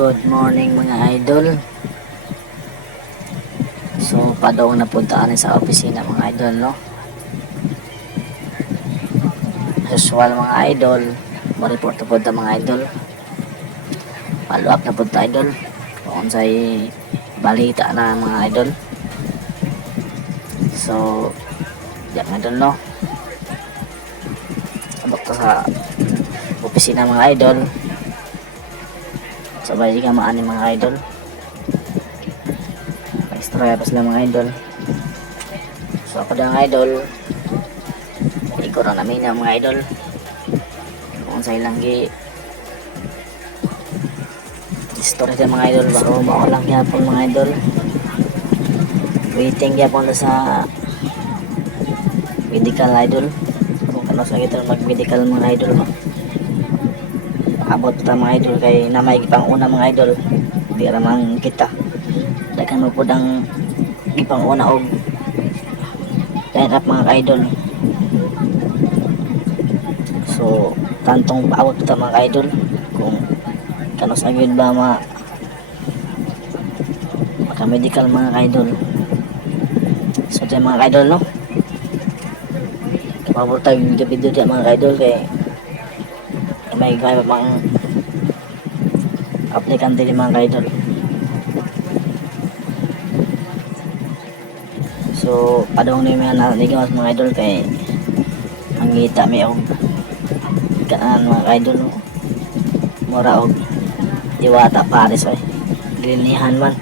Good morning mga idol. So padaw na puntaan sa opisina mga idol, no? Usual mga idol, ma-report na punta mga idol. Follow up na punta idol. Kung say balita na mga idol. So yan mga idol, no? Abot ka sa opisina mga idol. Sabay ka maani mga idol. Istorya pa sila mga idol. So ako na mga idol, ikaw na namin na mga idol kung sa ilang story sa mga idol. Baka maulang yapon mga idol, waiting yapon sa medical idol. Kung ano sa kita mag medical mga idol ba, abot ta mga idol kay na may pang una mga idol. Di ramang kita daghan mo po ang ipang una og line up mga idol. So tantong paawag kita mga idol kung kanos agad ba maka medical mga idol. So dyan mga idol, no, kapabor tayo video dyan mga idol kay may gaya pang aplikante din mga idol. So padong na yung mga nanigawas mga idol kay mangita may og kanaan mga idol, no? Mura og diwata pares ay linihan man.